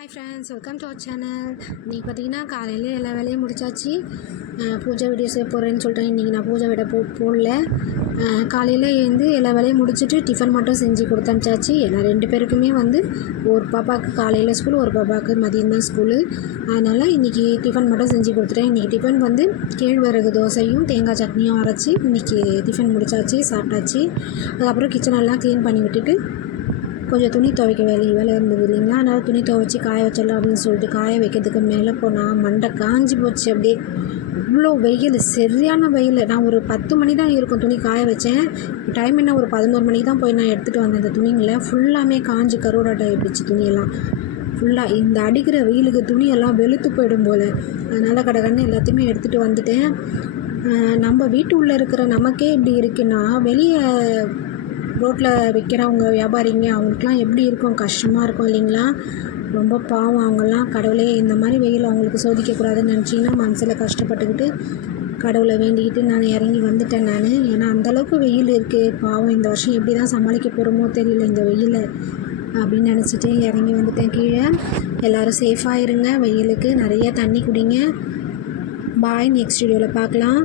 Hi friends, welcome to our channel. இன்றைக்கி பார்த்தீங்கன்னா காலையில் எல்லா வேலையும் முடிச்சாச்சு. பூஜை வீடியோஸ் போடுறேன்னு சொல்லிட்டேன். இன்றைக்கி நான் பூஜை விட போடல. காலையில் எழுந்து எல்லா வேலையும் முடிச்சுட்டு டிஃபன் மட்டும் செஞ்சு கொடுத்தமிச்சாச்சு. ஏன்னா 2 பேருக்குமே ஒரு பாப்பாவுக்கு காலையில் ஸ்கூல், ஒரு பாப்பாவுக்கு மதியம் தான் ஸ்கூலு. அதனால் இன்றைக்கி டிஃபன் மட்டும் செஞ்சு கொடுத்துட்டேன். இன்றைக்கி டிஃபன் கேழ்வரகு தோசையும் தேங்காய் சட்னியும் அரைச்சி இன்றைக்கி டிஃபன் முடிச்சாச்சு, சாப்பிட்டாச்சு. அதுக்கப்புறம் கிச்சனெல்லாம் க்ளீன் பண்ணி விட்டுட்டு கொஞ்சம் துணி துவைக்க வேலை இருந்தது இல்லைங்களா, அதனால் துணி துவைச்சி காய வச்சிடலாம் அப்படின்னு சொல்லிட்டு காய வைக்கிறதுக்கு மேலே போனால் மண்டை காஞ்சி போச்சு. அப்படியே இவ்வளோ வெயில், சரியான வெயில். நான் ஒரு 10 மணி தான் இருக்கும் துணி காய வச்சேன். டைம் என்ன, ஒரு 11 மணிக்கு தான் போய் நான் எடுத்துகிட்டு வந்தேன். அந்த துணிங்களை ஃபுல்லாமே காஞ்சி கருவாட்டை ஆகிடுச்சு. துணியெல்லாம் ஃபுல்லாக இந்த அடிக்கிற வெயிலுக்கு துணியெல்லாம் வெளுத்து போயிடும் போல். அதனால் கடகடன்னு எல்லாத்தையுமே எடுத்துகிட்டு வந்துட்டேன். நம்ம வீட்டு உள்ளே இருக்கிற நமக்கே இப்படி இருக்குன்னா, வெளியே ரோட்டில் விற்கிறவங்க வியாபாரிங்க அவங்களுக்குலாம் எப்படி இருக்கும், கஷ்டமாக இருக்கும் இல்லைங்களா. ரொம்ப பாவம் அவங்கெல்லாம். கடவுளே இந்த மாதிரி வெயில் அவங்களுக்கு சோதிக்கக்கூடாதுன்னு நினச்சிங்கன்னா மனசில் கஷ்டப்பட்டுக்கிட்டு கடவுளை வேண்டிக்கிட்டு நான் இறங்கி வந்துட்டேன் நான். ஏன்னா அந்தளவுக்கு வெயில் இருக்குது. பாவம் இந்த வருஷம் எப்படி தான் சமாளிக்க போகிறோமோ தெரியல இந்த வெயிலை அப்படின்னு நினச்சிட்டு இறங்கி வந்துட்டேன் கீழே. எல்லோரும் சேஃபாக இருங்க, வெயிலுக்கு நிறைய தண்ணி குடிங்க. பாய், நெக்ஸ்ட் வீடியோவில் பார்க்கலாம்.